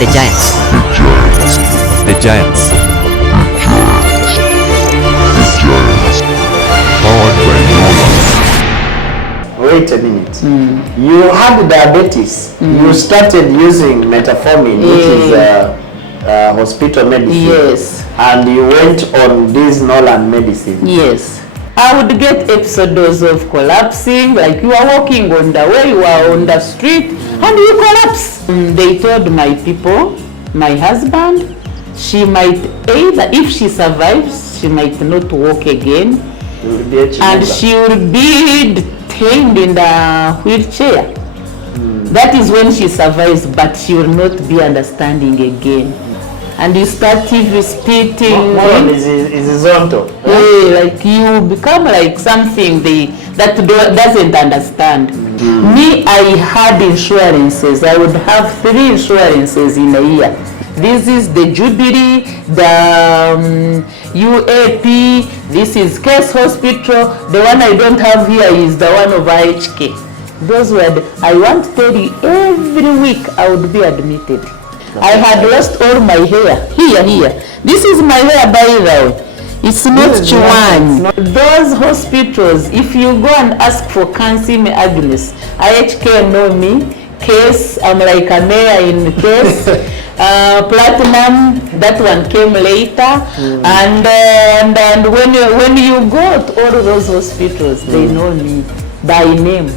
The Giants. The Giants. Powered by Nova. Wait a minute. You had diabetes. You started using metformin, which is hospital medicine. Yes. And you went on this Nolan medicine. Yes. I would get episodes of collapsing, like you are walking on the way, you are on the street, and you collapse. They told my people, my husband, she might either, if she survives, she might not walk again, and she will be detained in the wheelchair. That is when she survives, but she will not be understanding again. And you start repeating. Is zonto. Like you become like something that doesn't understand. Me, I had insurances. I would have 3 insurances in a year. This is the Jubilee, the UAP, this is Case Hospital. The one I don't have here is the one of IHK. Those were, I want to tell you, every week I would be admitted. I had lost all my hair. Here. This is my hair, by the way. It's not one. Those hospitals, if you go and ask for cancer, Agnes, IHK know me. Case, I'm like a mayor in Case. Platinum, that one came later. And when you go to all those hospitals, they know me by name.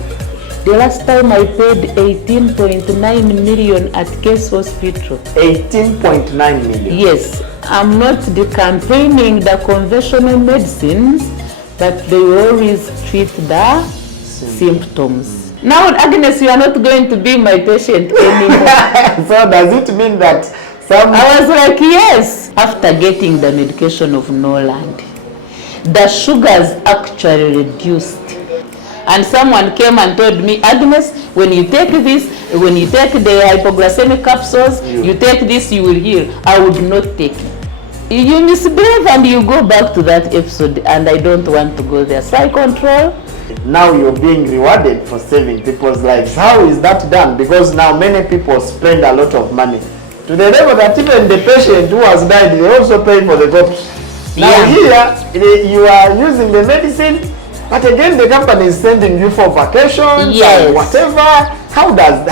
The last time I paid 18.9 million at Case Hospital. 18.9 million? Yes. I'm not campaigning the conventional medicines, but they always treat the symptoms. Now, Agnes, you are not going to be my patient anymore. So does it mean that I was like, yes. After getting the medication of Noland, the sugars actually reduced. And someone came and told me, Agnes, when you take this, when you take the hypoglycemic capsules, you take this, you will heal. I would not take it. You misbehave and you go back to that episode, and I don't want to go there. So I control. Now you're being rewarded for saving people's lives. How is that done? Because now many people spend a lot of money, to the level that even the patient who has died, they also pay for the cops. Now here, you are using the medicine, but again the company is sending you for vacations and whatever. How does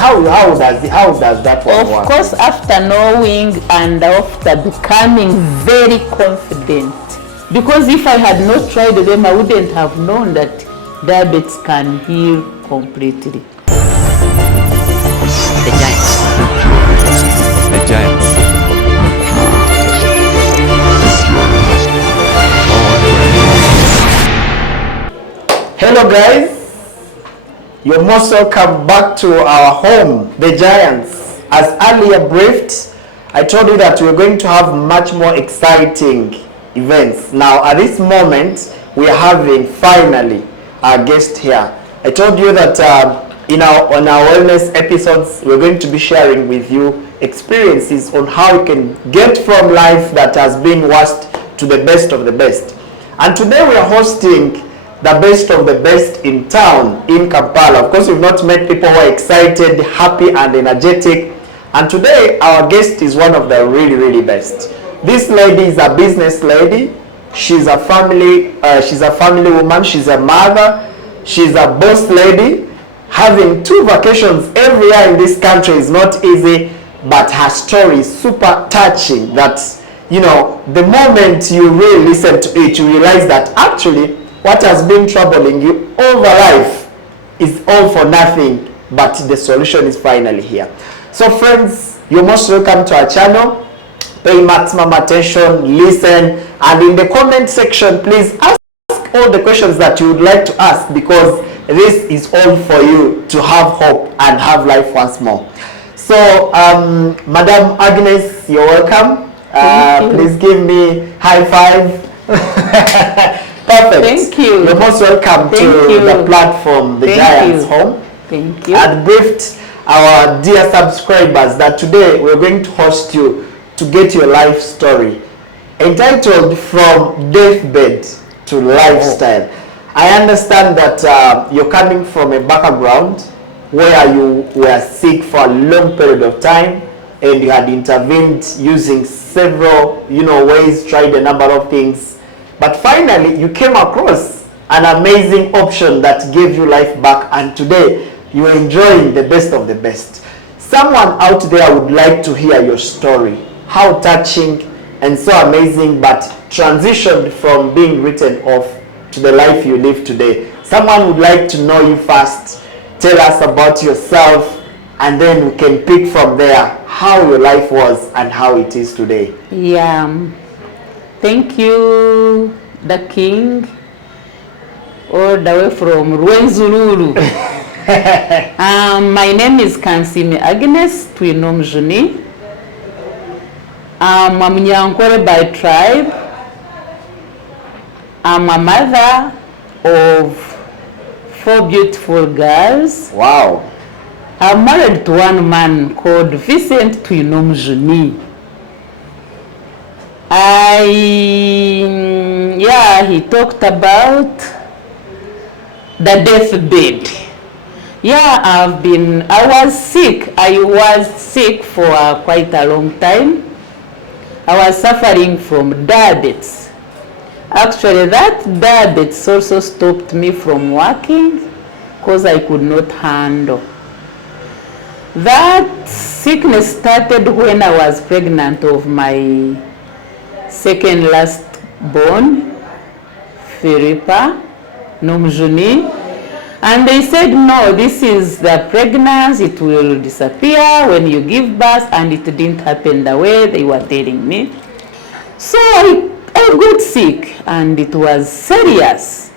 that work? Of course, after knowing and after becoming very confident, because if I had not tried them, I wouldn't have known that diabetes can heal completely. The Giants. The Giants. Hello guys, you're most welcome back to our home, The Giants. As earlier briefed, I told you that we're going to have much more exciting events. Now at this moment, we are having finally our guest here. I told you that on our wellness episodes, we're going to be sharing with you experiences on how you can get from life that has been worst to the best of the best. And today we are hosting the best of the best in town, in Kampala. Of course, we've not met people who are excited, happy, and energetic. And today, our guest is one of the really, really best. This lady is a business lady. She's a family woman. She's a mother. She's a boss lady. Having 2 vacations every year in this country is not easy, but her story is super touching. That, you know, the moment you really listen to it, you realize that actually what has been troubling you over life is all for nothing, but the solution is finally here. So friends, you're most welcome to our channel. Pay maximum attention, listen, and in the comment section, please ask all the questions that you would like to ask, because this is all for you to have hope and have life once more. So, Madam Agnes, you're welcome. Please give me high five. Perfect. Thank you. You're most welcome to the platform, The Giants Home. Thank you. And briefed our dear subscribers that today we're going to host you to get your life story, entitled From Deathbed to Lifestyle. I understand that you're coming from a background where you were sick for a long period of time, and you had intervened using several, ways, tried a number of things, but finally you came across an amazing option that gave you life back, and today you're enjoying the best of the best. Someone out there would like to hear your story, how touching and so amazing, but transitioned from being written off to the life you live today. Someone would like to know you first. Tell us about yourself, and then we can pick from there how your life was and how it is today. Yeah, thank you, the king, all the way from Rwenzururu. My name is Kansime Agnes Twinomjuni. I'm a Munyankore by tribe. I'm a mother of 4 beautiful girls. Wow. I'm married to one man called Vincent Twinomjuni. He talked about the deathbed. I was sick. I was sick for quite a long time. I was suffering from diabetes. Actually, that diabetes also stopped me from working because I could not handle. That sickness started when I was pregnant of my second last born, Philippa Nomjuni. And they said, no, this is the pregnancy, it will disappear when you give birth, and it didn't happen the way they were telling me. So I got sick, and it was serious.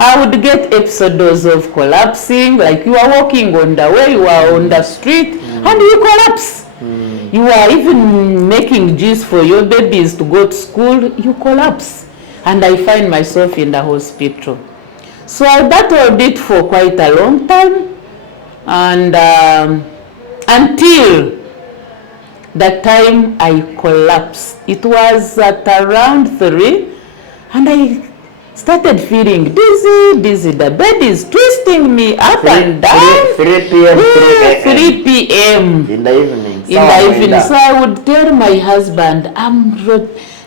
I would get episodes of collapsing, like you are walking on the way, you are on the street, and you collapse. You are even making juice for your babies to go to school, you collapse. And I find myself in the hospital. So I battled it for quite a long time, and until the time I collapsed. It was at around 3, and I started feeling dizzy. The bed is twisting me up and down. 3 p.m. 3 p.m. in the evening. So I would tell my husband,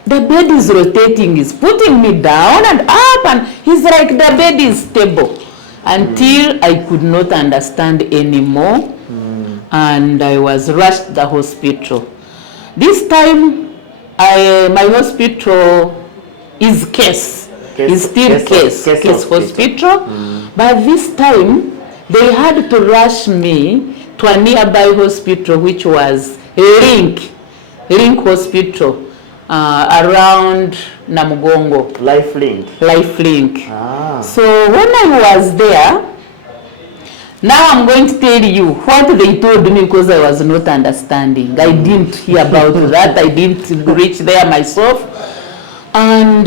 the bed is rotating, is putting me down and up, and he's like, the bed is stable. Until I could not understand anymore, and I was rushed to the hospital. This time, my hospital is case hospital. But this time, they had to rush me to a nearby hospital, which was Link Hospital. Around Namugongo. Life Link. So when I was there, now I'm going to tell you what they told me, because I was not understanding. I didn't hear about that. I didn't reach there myself. And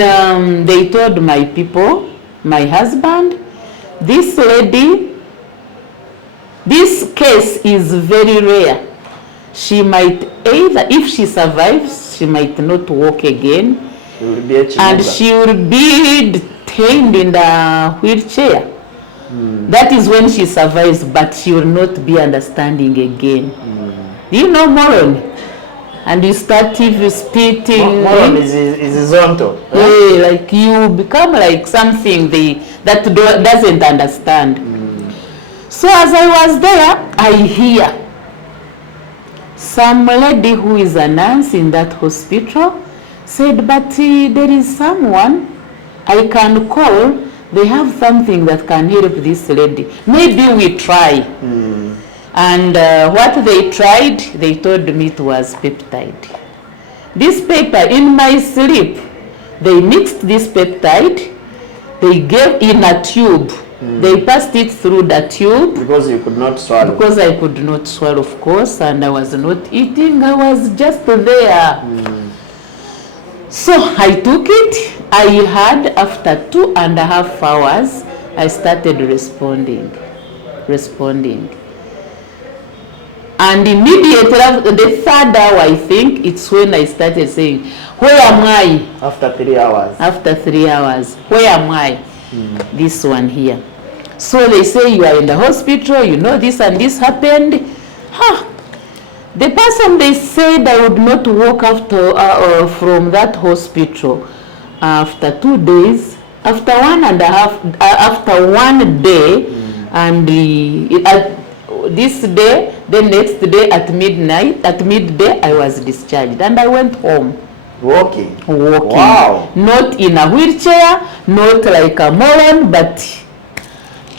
they told my people, my husband, this lady, this case is very rare. She might either, if she survives, she might not walk again, and she will be detained in the wheelchair. That is when she survives, but she will not be understanding again. Do you know Moron? And you start spitting. Moron is horizontal. Like you become like something that doesn't understand. So as I was there, I hear some lady who is a nurse in that hospital said, but there is someone I can call. They have something that can help this lady. Maybe we try. And what they tried, they told me it was peptide. This paper, in my sleep, they mixed this peptide, they gave in a tube. They passed it through the tube. Because you could not swallow. Because I could not swallow, of course, and I was not eating. I was just there. So I took it. I had, after 2.5 hours, I started responding. And immediately, the 3rd hour, I think, it's when I started saying, where am I? After 3 hours. After 3 hours, where am I? This one here. So they say, you are in the hospital, you know this and this happened. The person, they said I would not walk after from that hospital after 2 days, after 1.5, after 1 day, and this day, the next day at midnight, at midday, I was discharged and I went home. Walking. Wow. Not in a wheelchair, not like a moron, but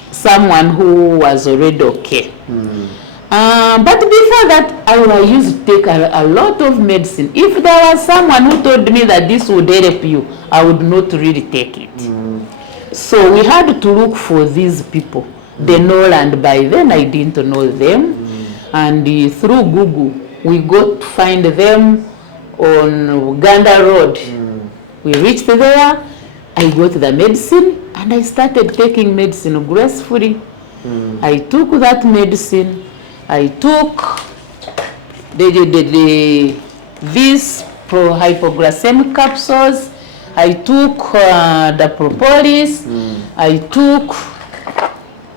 someone who was already okay. But before that, I used to take a lot of medicine. If there was someone who told me that this would help you, I would not really take it. So we had to look for these people. They know, and by then I didn't know them. And through Google, we got to find them on Uganda Road. We reached there, I got the medicine, and I started taking medicine gracefully. I took that medicine. I took these hypoglycemic capsules. I took the propolis. I took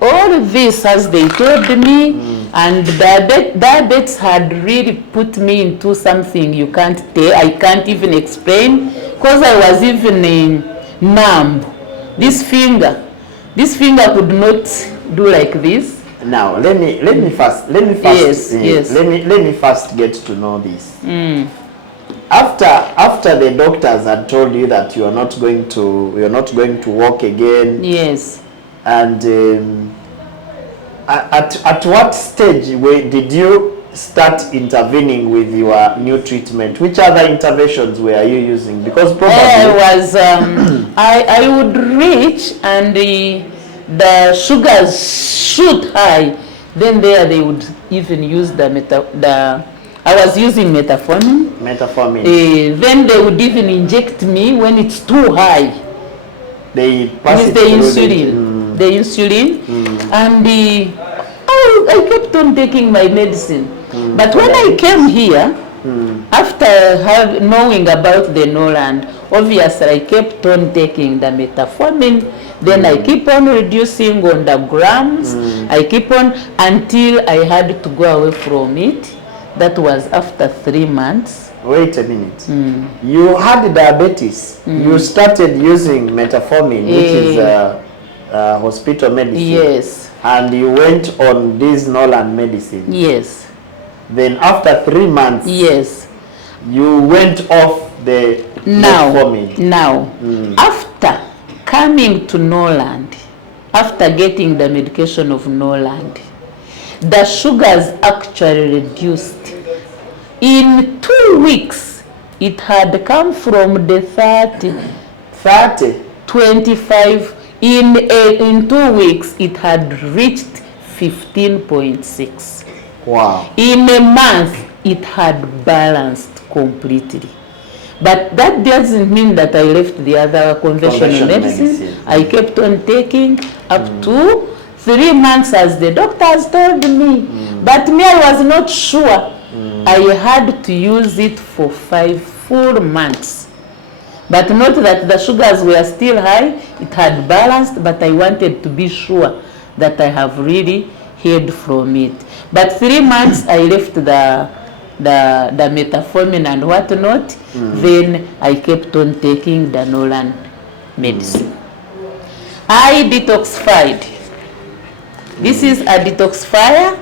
all this as they told me. And diabetes had really put me into something you can't tell. I can't even explain, because I was even numb. This finger could not do like this. Now let me first get to know this. After the doctors had told you that you're not going to walk again. Yes. And at what stage did you start intervening with your new treatment? Which other interventions were you using? Because probably I was I would reach and the sugars shoot high. Then they would even use I was using metformin. Then they would even inject me when it's too high. They pass with it the insulin. The insulin, and I kept on taking my medicine. But when I came here, after knowing about the Noland, obviously I kept on taking the metformin. Then I keep on reducing on the grams. I keep on until I had to go away from it. That was after 3 months. Wait a minute. You had diabetes. You started using metformin, which is hospital medicine. Yes. And you went on this Noland medicine. Yes. Then after 3 months. Yes. You went off the metformin. Now, after coming to Noland, after getting the medication of Noland, the sugars actually reduced. In 2 weeks, it had come from the 25. In 2 weeks, it had reached 15.6. Wow. In a month, it had balanced completely. But that doesn't mean that I left the other conventional medicine. I kept on taking up to 3 months as the doctors told me. But me, I was not sure. I had to use it for 5 full months. But not that the sugars were still high, it had balanced, but I wanted to be sure that I have really healed from it. But 3 months I left the metformin and whatnot, then I kept on taking the Noland medicine. I detoxified. This is a detoxifier.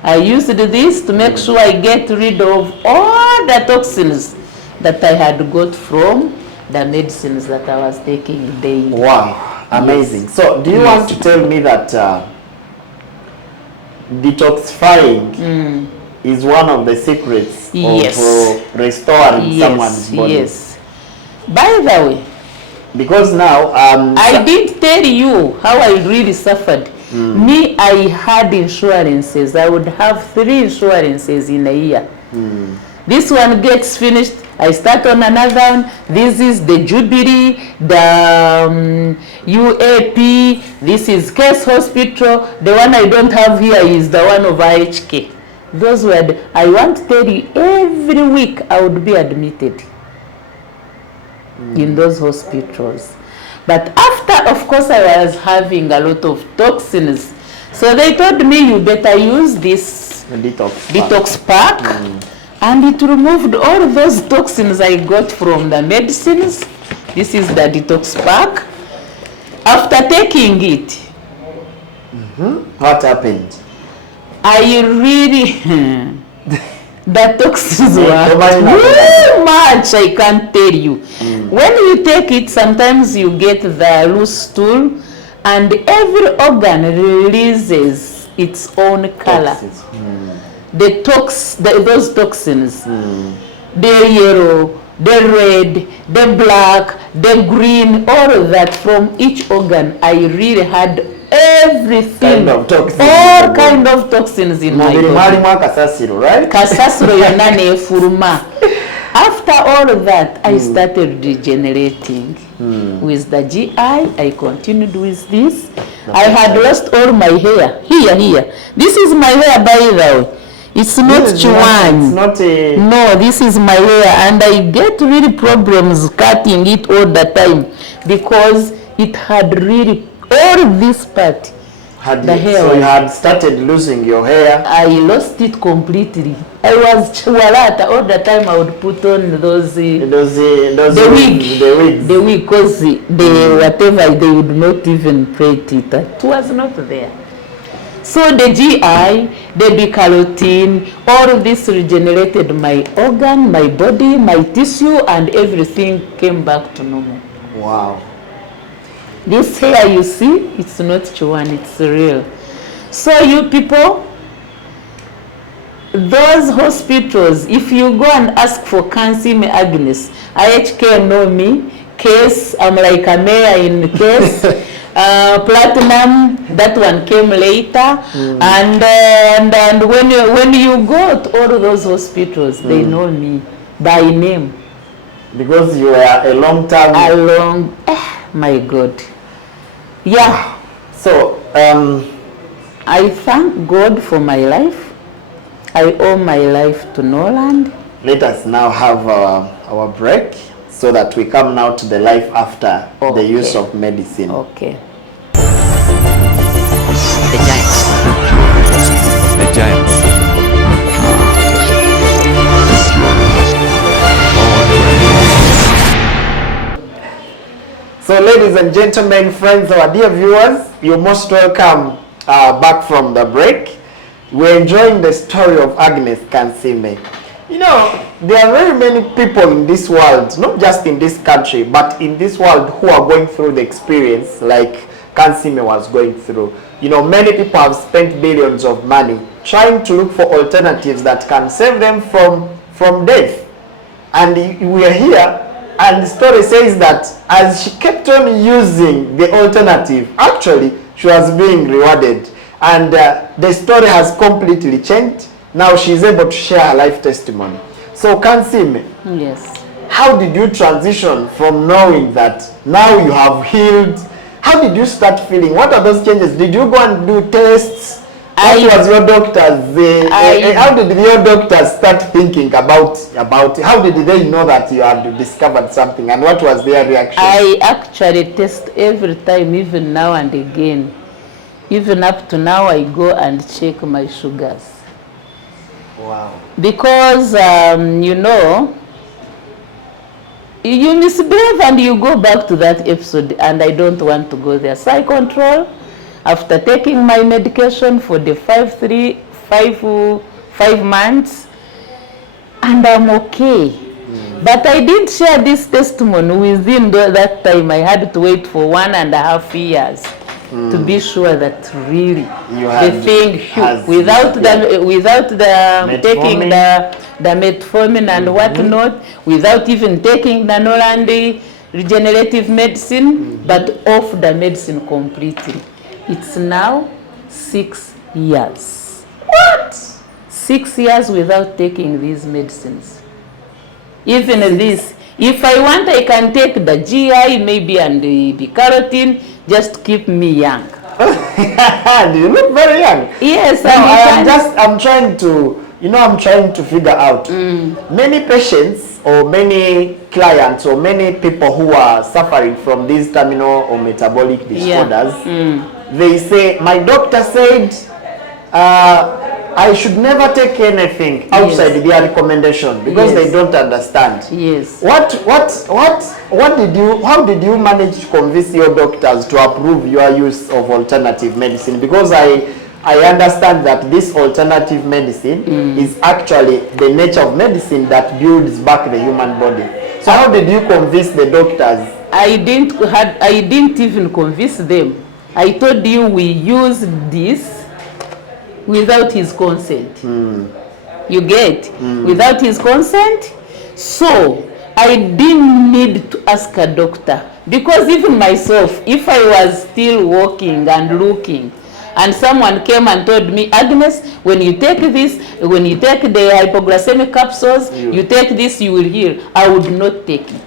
I used this to make sure I get rid of all the toxins that I had got from the medicines that I was taking daily. Wow, amazing. Yes. So do you want to tell me that detoxifying is one of the secrets of restoring someone's body? Yes. By the way, because now I did tell you how I really suffered. Me, I had insurances. I would have 3 insurances in a year. This one gets finished, I start on another one. This is the Jubilee, the UAP, this is Case Hospital. The one I don't have here is the one of IHK. Those were I want to tell you, every week I would be admitted in those hospitals. But after, of course, I was having a lot of toxins. So they told me, you better use this detox pack, and it removed all those toxins I got from the medicines. This is the detox pack. After taking it, What happened? I really the toxins were Nobody knows. too much, I can't tell you. When you take it, sometimes you get the loose stool, and every organ releases its own color. Toxins. Those toxins, the yellow, the red, the black, the green, all of that from each organ. I really had everything, Kind of toxins. all kind of toxins in my Mubiri body. mwalimu akasasiro, right? Kasasiro yonna nefuluma. After all of that, I started degenerating with the GI. I continued with this. I had lost all my hair. Here. This is my hair, by the way. It's not It's Chuan. not a... No, this is my hair, and I get really problems cutting it all the time because it had really all this part. The hair So you was- had started losing your hair. I lost it completely. I was chwalata all the time. I would put on those The the wig, because whatever they would not even plait it. It was not there. So the GI, the B-carotene, all of this regenerated my organ, my body, my tissue, and everything came back to normal. Wow. This hair you see, it's not Chuan, it's real. So you people, those hospitals, if you go and ask for Kansime Agnes, IHK know me, Case, I'm like a mayor in Case, Platinum, that one came later, and when you go to all those hospitals, they know me by name. Because you were a long time... My God. Yeah. So, I thank God for my life. I owe my life to Noland. let us now have our break so that we come now to the life after the use of medicine. Okay. The Giants. The Giants. So ladies and gentlemen, friends, our dear viewers, you're most welcome back from the break. We're enjoying the story of Agnes Kansime. You know, there are very many people in this world, not just in this country, but in this world who are going through the experience like Kansime was going through. You know, many people have spent billions of money trying to look for alternatives that can save them from death. And we are here, and the story says that as she kept on using the alternative, actually she was being rewarded, and the story has completely changed. Now she's able to share her life testimony. So Kansime, Yes. how did you transition from knowing that now you have healed? How did you start feeling? What are those changes? Did you go and do tests? What was your doctors? How did your doctors start thinking about it? How did they know that you had discovered something, and what was their reaction? I actually test every time, even now and again. Even up to now, I go and check my sugars. Wow. Because, you know, you misbehave and you go back to that episode, and I don't want to go there. So I control. After taking my medication for the 5 months, and I'm okay. But I didn't share this testimony within that time. I had to wait for 1.5 years to be sure that really the thing, without the taking the metformin and whatnot, without even taking the Noland regenerative medicine, but off the medicine completely. It's now 6 years. What? 6 years without taking these medicines. Even this, if I want, I can take the GI maybe and the carotene, just keep me young. You look very young. Yes, I'm trying to figure out many patients or many clients or many people who are suffering from these terminal or metabolic disorders. They say, my doctor said I should never take anything outside their recommendation because they don't understand. Yes. How did you manage to convince your doctors to approve your use of alternative medicine? Because I understand that this alternative medicine is actually the nature of medicine that builds back the human body. So how did you convince the doctors? I didn't even convince them. I told you we use this without his consent. You get? Without his consent. So I didn't need to ask a doctor, because even myself, if I was still walking and looking and someone came and told me, Agnes, when you take this, when you take the hypoglycemic capsules, you take this, you will heal, I would not take it.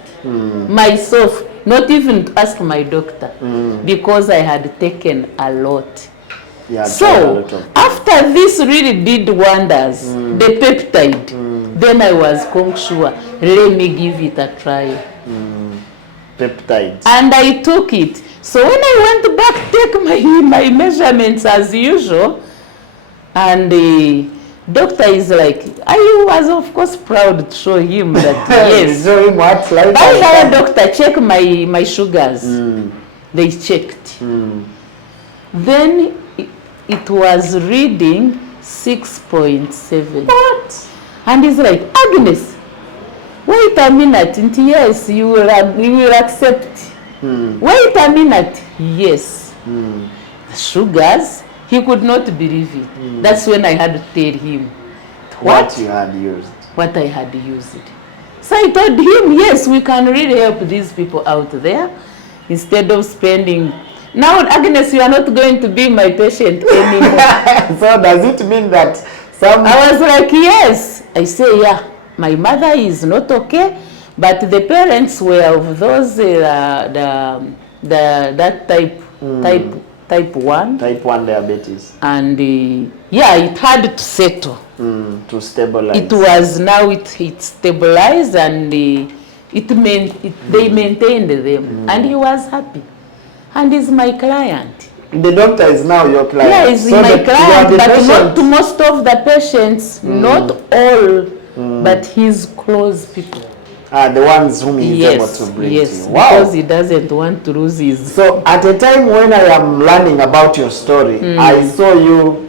Myself, not even to ask my doctor, because I had taken a lot. So after this really did wonders, the peptide, then I was sure, let me give it a try. Peptides. And I took it. So when I went back to take my measurements as usual, and the doctor is like, I was of course proud to show him that yes. Show him what life. By doctor, check my sugars. They checked. Then it was reading 6.7. What? And he's like, Agnes, wait a minute. And yes, you will accept. Wait a minute. Yes. The sugars, he could not believe it. That's when I had to tell him what you had used. What I had used. So I told him, yes, we can really help these people out there instead of spending. Now, Agnes, you are not going to be my patient anymore. So does it mean that some... I was like, yes. I say, yeah, my mother is not okay, but the parents were of those, that type 1. Type 1 diabetes. And yeah, it had to settle. To stabilize. It was, now it stabilized, and they maintained them. And he was happy. And he's my client. The doctor is now your client. Yeah, he's my client, but not to most of the patients, not all, but his close people. The ones whom he is able to bring to you. Wow. Because he doesn't want to lose his... So at the time when I am learning about your story, I saw you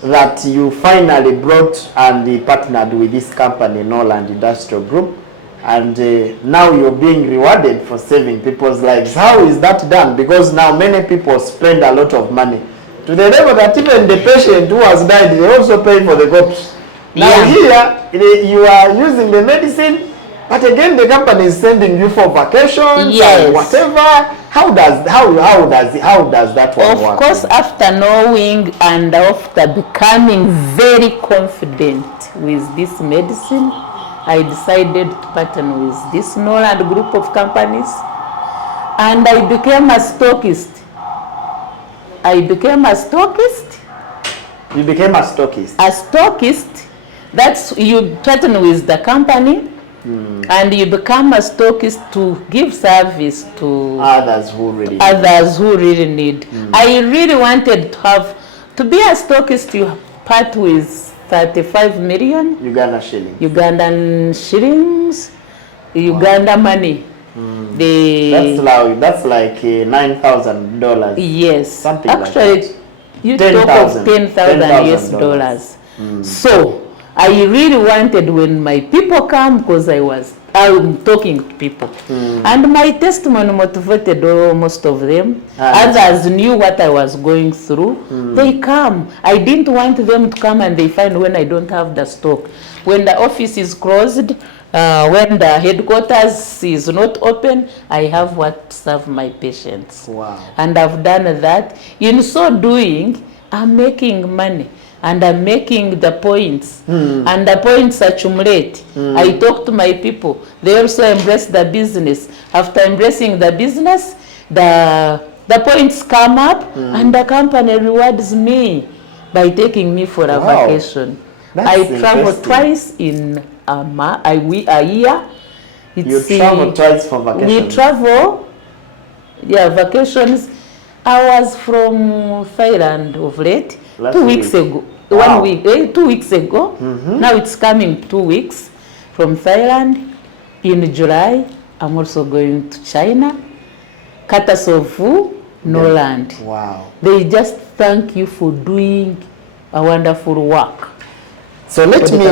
that you finally brought and partnered with this company, Noland Industrial Group. And now you're being rewarded for saving people's lives. How is that done? Because now many people spend a lot of money to the level that even the patient who has died, they also pay for the corpse. Now here, you are using the medicine, but again the company is sending you for vacations and whatever. How does that one work? Of course, after knowing and after becoming very confident with this medicine, I decided to partner with this Noland group of companies, and I became a stockist. You became a stockist? A stockist, that's, you partner with the company, and you become a stockist to give service to others who really need. I really wanted to be a stockist. You part with 35 million Uganda shillings. Ugandan shillings, Uganda money. That's like $9,000. Yes, something actually, like that. You talk of 10,000 US dollars. So I really wanted, when my people come, because I'm talking to people, and my testimony motivated most of them. Others knew what I was going through. They come. I didn't want them to come and they find when I don't have the stock. When the office is closed, when the headquarters is not open, I have what to serve my patients. Wow. And I've done that. In so doing, I'm making money. And I'm making the points, and the points accumulate. I talk to my people. They also embrace the business. After embracing the business, the points come up, and the company rewards me by taking me for a vacation. I travel twice in a year. You travel twice for vacation? We travel, vacations. I was from Thailand of late. 2 weeks ago. Wow. 1 week, 2 weeks ago. Now it's coming 2 weeks from Thailand. In July, I'm also going to China. Katasovu, Noland. Wow. They just thank you for doing a wonderful work. So let me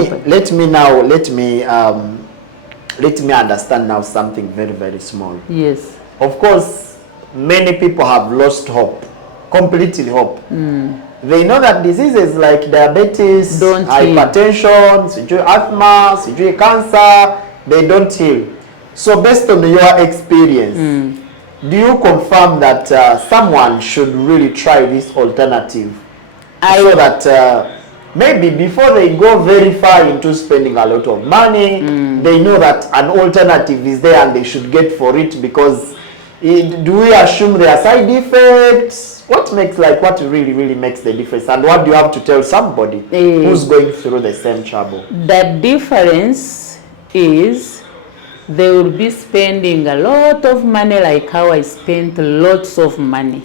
understand now something very, very small. Yes. Of course, many people have lost hope, completely hope. They know that diseases like diabetes, Don't hypertension, asthma, cancer, they don't heal. So based on your experience, do you confirm that someone should really try this alternative? So that maybe before they go very far into spending a lot of money, they know that an alternative is there and they should get for it, because do we assume there are side effects? What really makes the difference, and what do you have to tell somebody who's going through the same trouble? The difference is they will be spending a lot of money, like how I spent lots of money.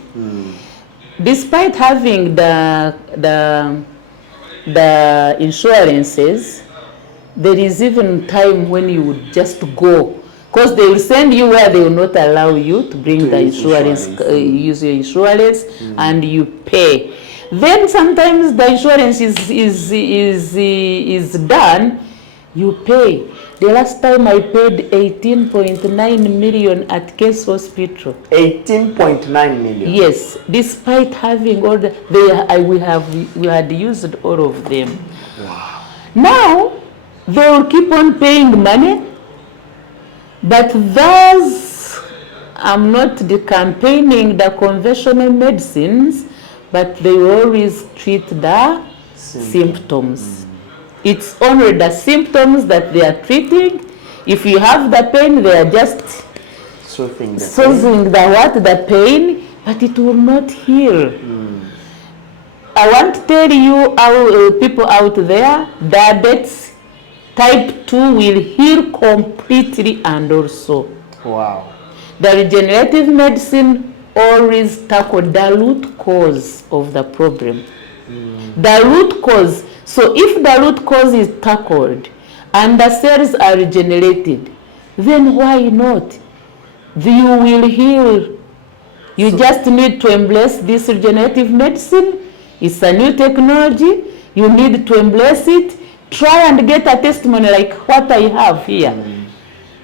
Despite having the insurances, there is even time when you would just go, because they will send you where they will not allow you to bring the insurance, use your insurance, and you pay. Then sometimes the insurance is done, you pay. The last time I paid 18.9 million at Case Hospital. 18.9 million? Yes, despite having all the, we had used all of them. Wow. Now, they will keep on paying money, but thus, I'm not campaigning the conventional medicines, but they always treat the symptoms. It's only the symptoms that they are treating. If you have the pain, they are just soothing the pain, but it will not heal. I want to tell you, our people out there, diabetes type 2 will heal completely, and also. Wow. The regenerative medicine always tackle the root cause of the problem. The root cause. So if the root cause is tackled and the cells are regenerated, then why not? You will heal. You just need to embrace this regenerative medicine. It's a new technology. You need to embrace it. Try and get a testimony like what I have here.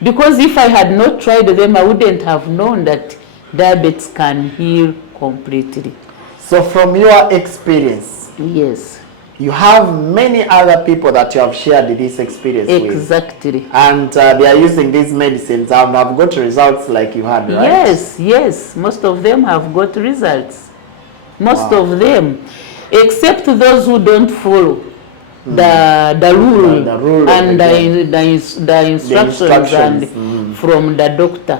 Because if I had not tried them, I wouldn't have known that diabetes can heal completely. So from your experience, yes, you have many other people that you have shared this experience with. Exactly. And they are using these medicines and have got results like you had, right? Yes, yes. Most of them have got results. Most of them. Except those who don't follow the rule and the instructions and from the doctor.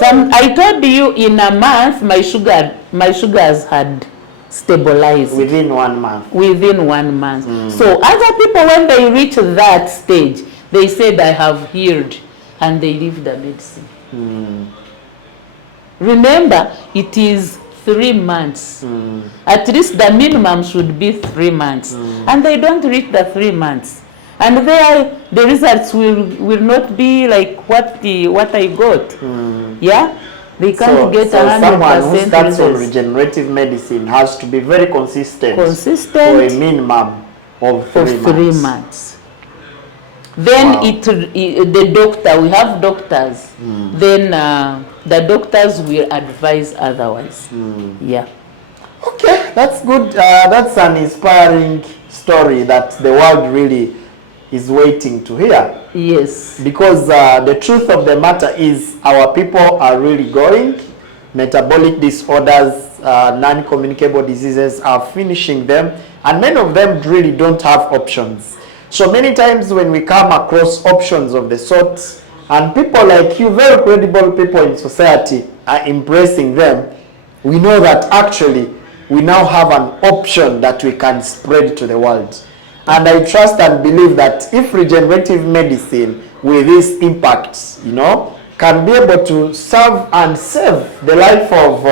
I told you in a month my sugars had stabilized. Within 1 month. Within 1 month. So other people, when they reach that stage, they said I have healed, and they leave the medicine. Remember, it is 3 months. At least the minimum should be 3 months. And they don't reach the 3 months. And the results will not be like what I got. Yeah? They can't get 100% someone who starts on results. regenerative medicine has to be very consistent for a minimum of 3 months. Then the doctor, we have doctors, then the doctors will advise otherwise. Yeah. Okay, that's good. That's an inspiring story that the world really is waiting to hear. Yes. Because the truth of the matter is our people are really going. Metabolic disorders, non-communicable diseases are finishing them, and many of them really don't have options. So many times when we come across options of the sort, and people like you, very credible people in society, are embracing them, we know that actually we now have an option that we can spread to the world. And I trust and believe that if regenerative medicine with these impacts, can be able to serve and save the life of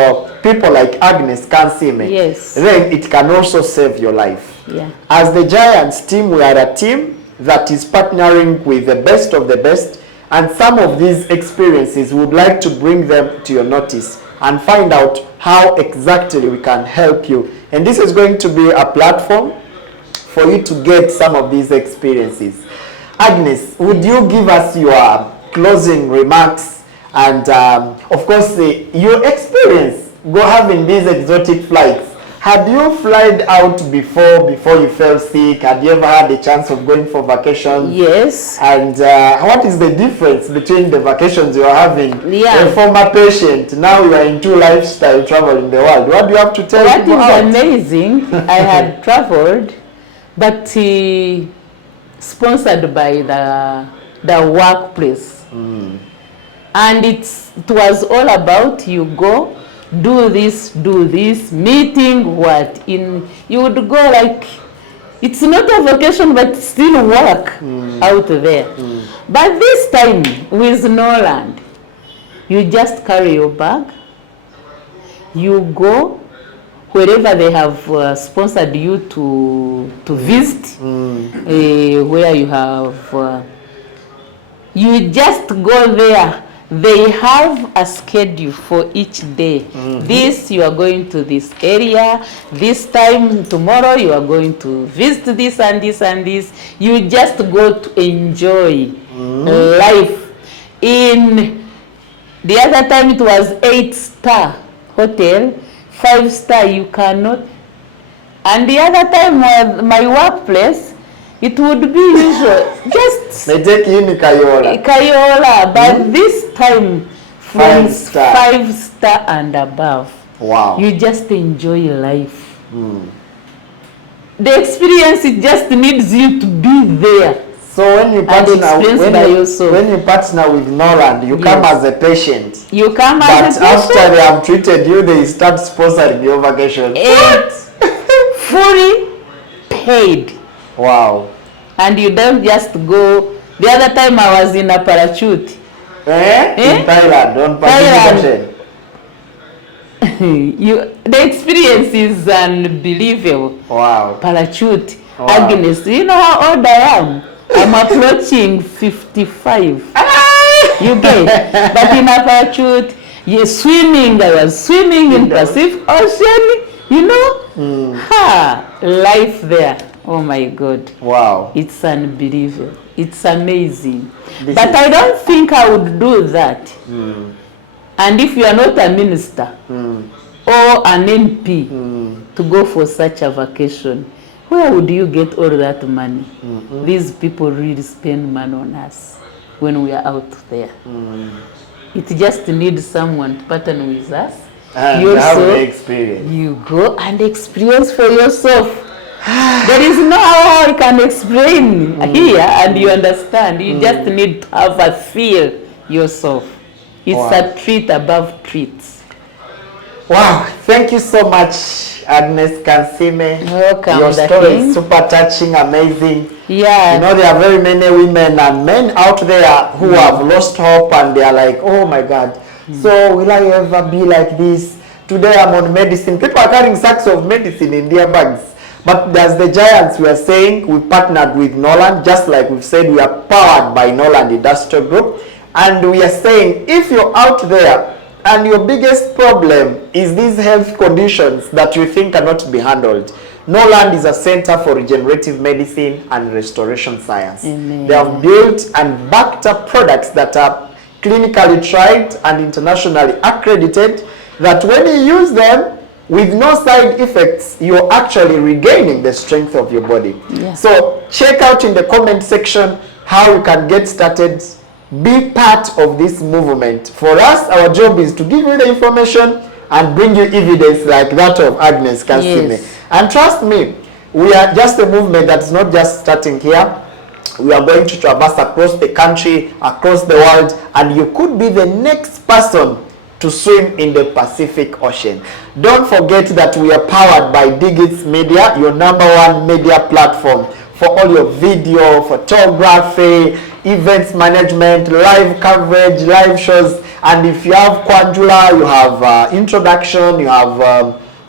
people like Agnes Kansime, yes, then it can also save your life. Yeah. As the Giants team, we are a team that is partnering with the best of the best, and some of these experiences we would like to bring them to your notice and find out how exactly we can help you. And this is going to be a platform for you to get some of these experiences. Agnes, would you give us your closing remarks and of course your experience go having these exotic flights? Had you flown out before you fell sick? Had you ever had a chance of going for vacations? Yes. And what is the difference between the vacations you are having? Yeah. A former patient, now you are into lifestyle travel in the world. What do you have to tell What people is out? amazing, I had traveled, but sponsored by the workplace. And it was all about you go, do this, meeting what in, you would go like, it's not a vacation but still work out there. But this time with Noland, you just carry your bag, you go wherever they have sponsored you to visit, where you have, you just go there. They have a schedule for each day. This, you are going to this area. This time, tomorrow, you are going to visit this and this and this. You just go to enjoy life. In the other time, it was 8-star hotel, 5-star, you cannot. And the other time, my workplace, it would be usual, just They take you in Kayola, but this time from 5-star. 5-star and above. Wow. You just enjoy life. The experience, it just needs you to be there. So when you partner, experience by yourself. when you partner with Noland, you come as a patient. You come But as a after patient, they have treated you, they start sponsoring your vacation. fully paid. Wow. And you don't just go. The other time I was in a parachute. In Thailand, on Thailand. The experience is unbelievable. Wow. Parachute. Wow. Agnes, you know how old I am? I'm approaching 55. You get? But in a parachute, you're swimming. I was swimming in Pacific Ocean. You know? Life there. Oh my God. Wow. It's unbelievable. It's amazing. But I don't think I would do that. And if you are not a minister or an MP to go for such a vacation, where would you get all that money? These people really spend money on us when we are out there. It just needs someone to partner with us. And You have also- the experience. You go and experience for yourself. There is no how I can explain here and you understand. You just need to have a feel yourself. It's Wow. a treat above treats. Wow. Thank you so much, Agnes Kansime. Welcome, Your the story king. is super touching, amazing. Yeah. You know, there are very many women and men out there who have lost hope and they are like, oh my God, so will I ever be like this? Today I'm on medicine. People are carrying sacks of medicine in their bags. But as the Giants, we are saying we partnered with Noland, just like we've said, we are powered by Noland Industrial Group. And we are saying, if you're out there and your biggest problem is these health conditions that you think cannot be handled, Noland is a center for regenerative medicine and restoration science. Amen. They have built and backed up products that are clinically tried and internationally accredited, that when you use them, with no side effects, you're actually regaining the strength of your body. Yeah. So check out in the comment section how you can get started. Be part of this movement. For us, our job is to give you the information and bring you evidence like that of Agnes Kansime. Yes. And trust me, we are just a movement that's not just starting here. We are going to traverse across the country, across the world, and you could be the next person to swim in the Pacific Ocean. Don't forget that we are powered by Digits Media, your #1 media platform for all your video, photography, events management, live coverage, live shows. And if you have Quadula, you have introduction, you have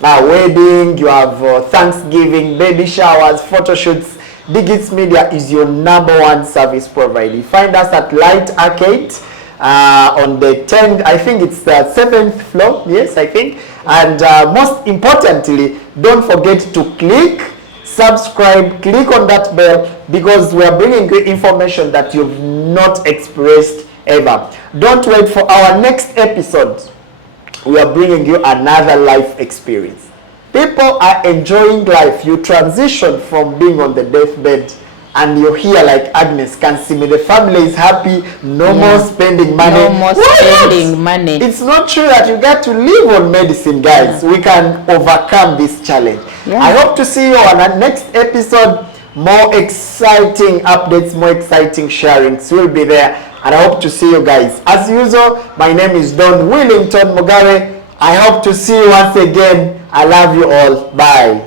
wedding, you have Thanksgiving, baby showers, photo shoots, Digits Media is your #1 service provider. You find us at Light Arcade on the 10th, I think it's the 7th floor, yes, I think. And most importantly, don't forget to click subscribe, click on that bell, because we are bringing you information that you've not experienced ever. Don't wait for our next episode. We are bringing you another life experience. People are enjoying life. You transition from being on the deathbed and you're here like Agnes can see me. The family is happy. No more spending money. No more spending money. It's not true that you got to live on medicine, guys. We can overcome this challenge. I hope to see you on our next episode. More exciting updates, more exciting sharings will be there. And I hope to see you guys. As usual, my name is Don Willington Mugare. I hope to see you once again. I love you all. Bye.